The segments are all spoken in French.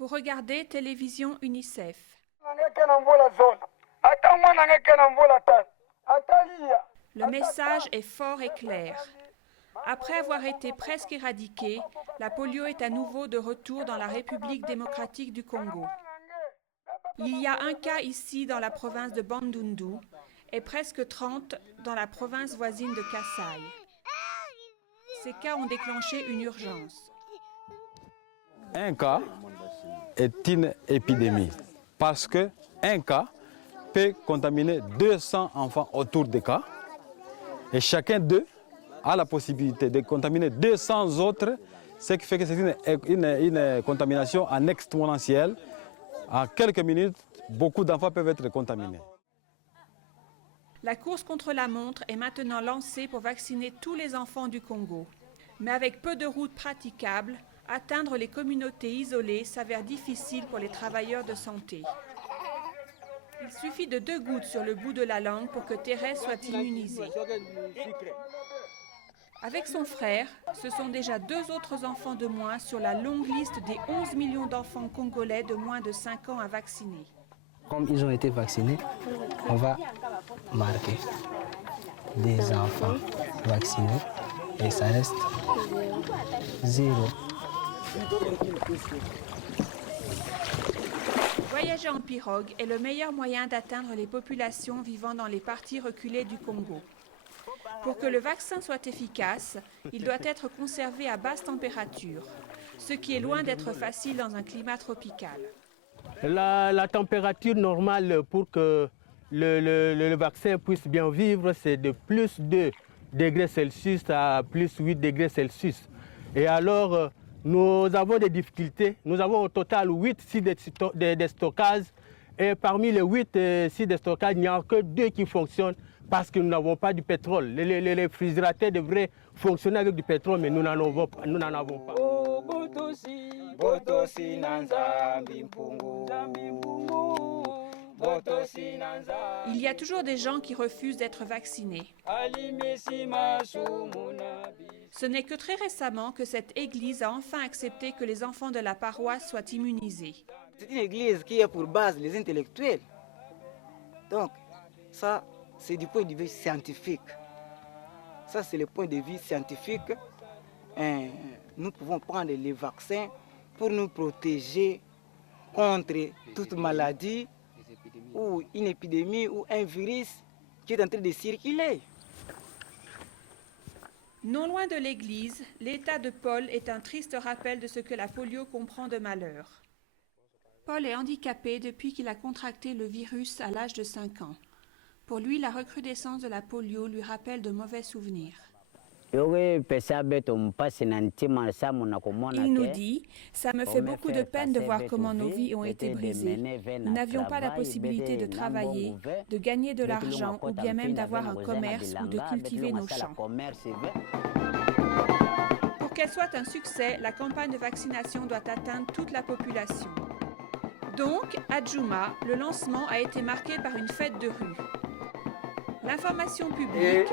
Vous regardez Télévision UNICEF. Le message est fort et clair. Après avoir été presque éradiquée, la polio est à nouveau de retour dans la République démocratique du Congo. Il y a un cas ici dans la province de Bandundu et presque 30 dans la province voisine de Kasai. Ces cas ont déclenché une urgence. Un cas est une épidémie parce qu'un cas peut contaminer 200 enfants autour des cas et chacun d'eux a la possibilité de contaminer 200 autres, ce qui fait que c'est une contamination en exponentielle. En quelques minutes, beaucoup d'enfants peuvent être contaminés. La course contre la montre est maintenant lancée pour vacciner tous les enfants du Congo. Mais avec peu de routes praticables, atteindre les communautés isolées s'avère difficile pour les travailleurs de santé. Il suffit de 2 gouttes sur le bout de la langue pour que Thérèse soit immunisée. Avec son frère, ce sont déjà 2 autres enfants de moins sur la longue liste des 11 millions d'enfants congolais de moins de 5 ans à vacciner. Comme ils ont été vaccinés, on va marquer des enfants vaccinés et ça reste 0. Voyager en pirogue est le meilleur moyen d'atteindre les populations vivant dans les parties reculées du Congo. Pour que le vaccin soit efficace, il doit être conservé à basse température, ce qui est loin d'être facile dans un climat tropical. La température normale pour que le vaccin puisse bien vivre, c'est de plus 2 degrés Celsius à plus 8 degrés Celsius. Et alors, nous avons des difficultés. Nous avons au total 8 sites de stockage. Et parmi les 8 sites de stockage, il n'y a que 2 qui fonctionnent parce que nous n'avons pas du pétrole. Les réfrigérateurs devraient fonctionner avec du pétrole, mais nous n'en avons pas. Il y a toujours des gens qui refusent d'être vaccinés. Ce n'est que très récemment que cette église a enfin accepté que les enfants de la paroisse soient immunisés. C'est une église qui a pour base les intellectuels. Donc, ça, c'est du point de vue scientifique. Ça, c'est le point de vue scientifique. Nous pouvons prendre les vaccins pour nous protéger contre toute maladie ou une épidémie ou un virus qui est en train de circuler. Non loin de l'église, l'état de Paul est un triste rappel de ce que la polio comprend de malheur. Paul est handicapé depuis qu'il a contracté le virus à l'âge de 5 ans. Pour lui, la recrudescence de la polio lui rappelle de mauvais souvenirs. Il nous dit « Ça me fait beaucoup de peine de voir comment nos vies ont été brisées. Nous n'avions pas la possibilité de travailler, de gagner de l'argent ou bien même d'avoir un commerce ou de cultiver nos champs. » Pour qu'elle soit un succès, la campagne de vaccination doit atteindre toute la population. Donc, à Djouma, le lancement a été marqué par une fête de rue. L'information publique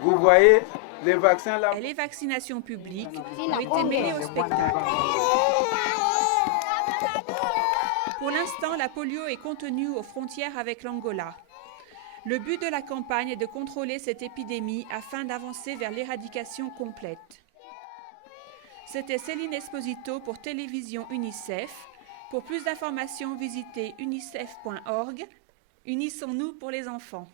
vous voyez les vaccins là et les vaccinations publiques ont été mêlées au spectacle. Pour l'instant, la polio est contenue aux frontières avec l'Angola. Le but de la campagne est de contrôler cette épidémie afin d'avancer vers l'éradication complète. C'était Céline Esposito pour Télévision UNICEF. Pour plus d'informations, visitez unicef.org. Unissons-nous pour les enfants.